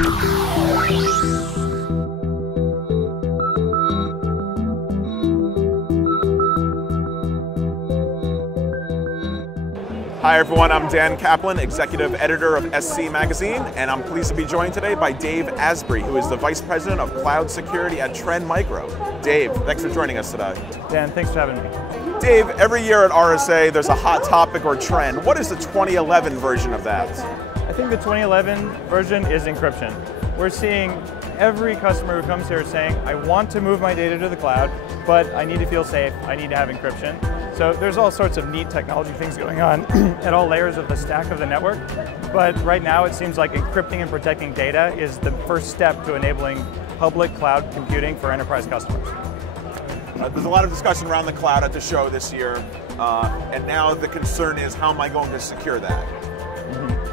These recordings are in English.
Hi everyone, I'm Dan Kaplan, Executive Editor of SC Magazine, and I'm pleased to be joined today by Dave Asbury, who is the Vice President of Cloud Security at Trend Micro. Dave, thanks for joining us today. Dan, thanks for having me. Dave, every year at RSA there's a hot topic or trend. What is the 2011 version of that? I think the 2011 version is encryption. We're seeing every customer who comes here saying, I want to move my data to the cloud, but I need to feel safe, I need to have encryption. So there's all sorts of neat technology things going on at all layers of the stack of the network. But right now it seems like encrypting and protecting data is the first step to enabling public cloud computing for enterprise customers. There's a lot of discussion around the cloud at the show this year, and now the concern is how am I going to secure that?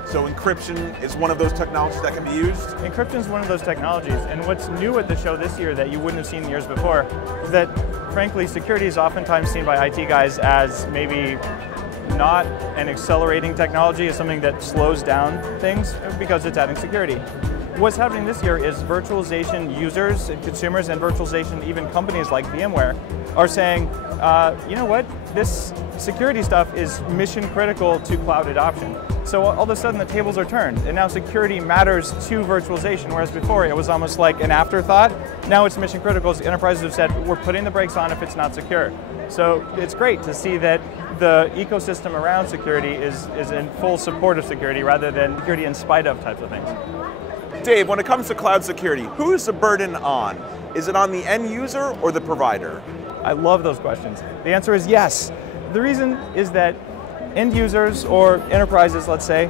So encryption is one of those technologies that can be used? Encryption is one of those technologies, and what's new at the show this year that you wouldn't have seen years before is that, frankly, security is oftentimes seen by IT guys as maybe not an accelerating technology, as something that slows down things because it's adding security. What's happening this year is virtualization users and consumers and virtualization even companies like VMware are saying, you know what, this security stuff is mission critical to cloud adoption. So all of a sudden the tables are turned, and now security matters to virtualization, whereas before it was almost like an afterthought. Now it's mission critical, as enterprises have said, we're putting the brakes on if it's not secure. So it's great to see that the ecosystem around security is in full support of security rather than security in spite of types of things. Dave, when it comes to cloud security, who is the burden on? Is it on the end user or the provider? I love those questions. The answer is yes. The reason is that end users or enterprises, let's say,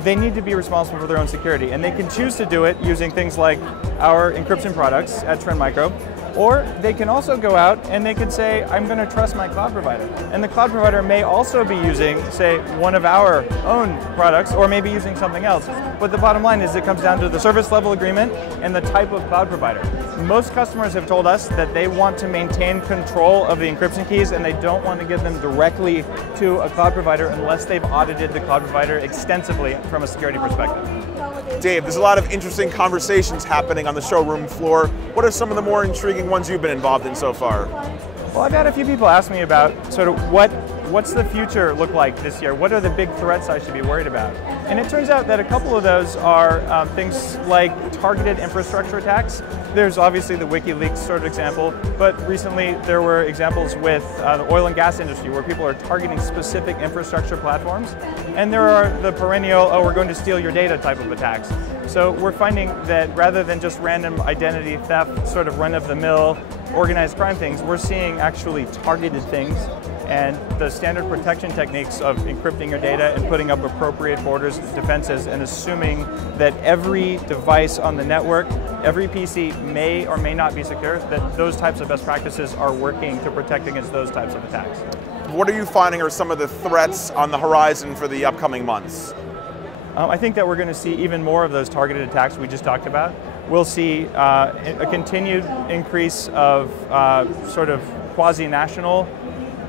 they need to be responsible for their own security, and they can choose to do it using things like our encryption products at Trend Micro, or they can also go out and they can say, I'm going to trust my cloud provider. And the cloud provider may also be using, say, one of our own products, or maybe using something else. But the bottom line is it comes down to the service level agreement and the type of cloud provider. Most customers have told us that they want to maintain control of the encryption keys and they don't want to give them directly to a cloud provider unless they've audited the cloud provider extensively from a security perspective. Dave, there's a lot of interesting conversations happening on the showroom floor. What are some of the more intriguing ones you've been involved in so far? Well, I've had a few people ask me about sort of what's the future look like this year? What are the big threats I should be worried about? And it turns out that a couple of those are things like targeted infrastructure attacks. There's obviously the WikiLeaks sort of example, but recently there were examples with the oil and gas industry where people are targeting specific infrastructure platforms. And there are the perennial, oh, we're going to steal your data type of attacks. So we're finding that rather than just random identity theft, sort of run-of-the-mill organized crime things, we're seeing actually targeted things. And the standard protection techniques of encrypting your data and putting up appropriate borders, defenses, and assuming that every device on the network, every PC may or may not be secure, that those types of best practices are working to protect against those types of attacks. What are you finding are some of the threats on the horizon for the upcoming months? I think that we're going to see even more of those targeted attacks we just talked about. We'll see a continued increase of sort of quasi-national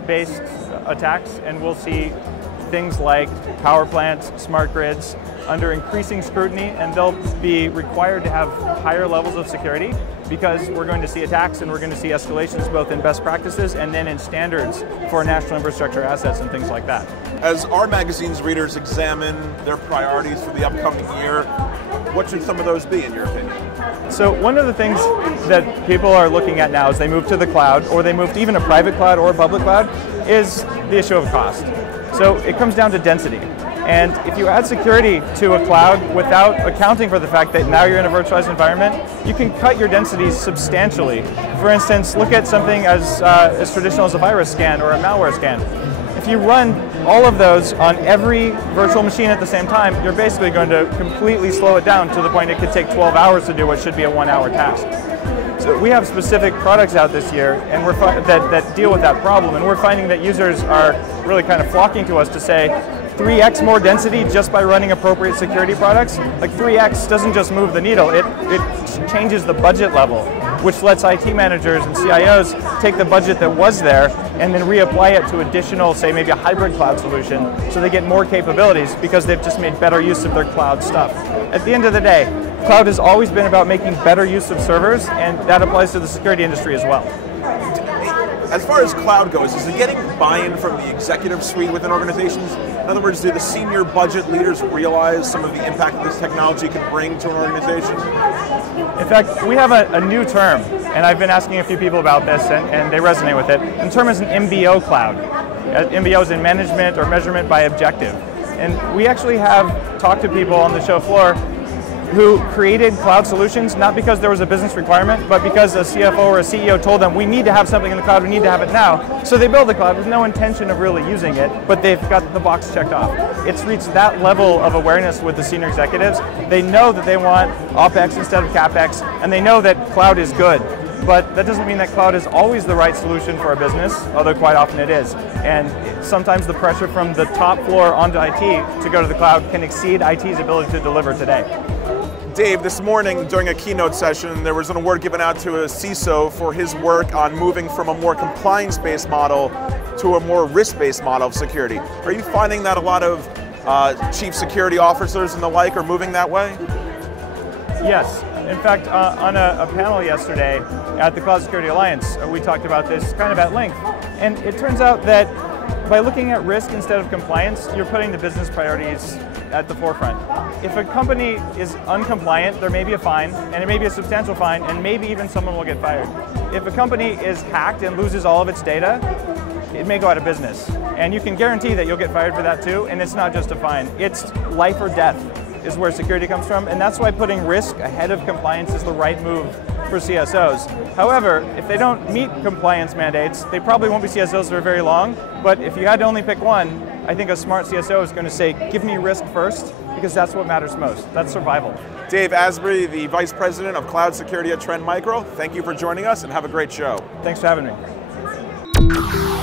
based attacks, and we'll see things like power plants, smart grids under increasing scrutiny, and they'll be required to have higher levels of security because we're going to see attacks and we're going to see escalations both in best practices and then in standards for national infrastructure assets and things like that. As our magazine's readers examine their priorities for the upcoming year, what should some of those be in your opinion? So one of the things that people are looking at now as they move to the cloud, or they move to even a private cloud or a public cloud, is the issue of cost. So it comes down to density. And if you add security to a cloud without accounting for the fact that now you're in a virtualized environment, you can cut your densities substantially. For instance, look at something as traditional as a virus scan or a malware scan. If you run all of those on every virtual machine at the same time, you're basically going to completely slow it down to the point it could take 12 hours to do what should be a 1-hour task. So we have specific products out this year and that deal with that problem, and we're finding that users are really kind of flocking to us to say 3x more density just by running appropriate security products. Like 3x doesn't just move the needle, it changes the budget level, which lets IT managers and CIOs take the budget that was there and then reapply it to additional, say maybe a hybrid cloud solution, so they get more capabilities because they've just made better use of their cloud stuff. At the end of the day, cloud has always been about making better use of servers, and that applies to the security industry as well. As far as cloud goes, is it getting buy-in from the executive suite within organizations? In other words, do the senior budget leaders realize some of the impact that this technology can bring to an organization? In fact, we have a new term, and I've been asking a few people about this, and they resonate with it. The term is an MBO cloud. MBO is in management or measurement by objective. And we actually have talked to people on the show floor who created cloud solutions, not because there was a business requirement, but because a CFO or a CEO told them, we need to have something in the cloud, we need to have it now. So they build the cloud with no intention of really using it, but they've got the box checked off. It's reached that level of awareness with the senior executives. They know that they want OpEx instead of CapEx, and they know that cloud is good. But that doesn't mean that cloud is always the right solution for a business, although quite often it is. And sometimes the pressure from the top floor onto IT to go to the cloud can exceed IT's ability to deliver today. Dave, this morning during a keynote session, there was an award given out to a CISO for his work on moving from a more compliance-based model to a more risk-based model of security. Are you finding that a lot of chief security officers and the like are moving that way? Yes. In fact, on a panel yesterday at the Cloud Security Alliance, we talked about this kind of at length. And it turns out that by looking at risk instead of compliance, you're putting the business priorities at the forefront. If a company is uncompliant, there may be a fine, and it may be a substantial fine, and maybe even someone will get fired. If a company is hacked and loses all of its data, it may go out of business. And you can guarantee that you'll get fired for that too, and it's not just a fine. It's life or death is where security comes from, and that's why putting risk ahead of compliance is the right move for CSOs. However, if they don't meet compliance mandates, they probably won't be CSOs for very long, but if you had to only pick one, I think a smart CSO is going to say, give me risk first, because that's what matters most. That's survival. Dave Asbury, the Vice President of Cloud Security at Trend Micro, thank you for joining us and have a great show. Thanks for having me.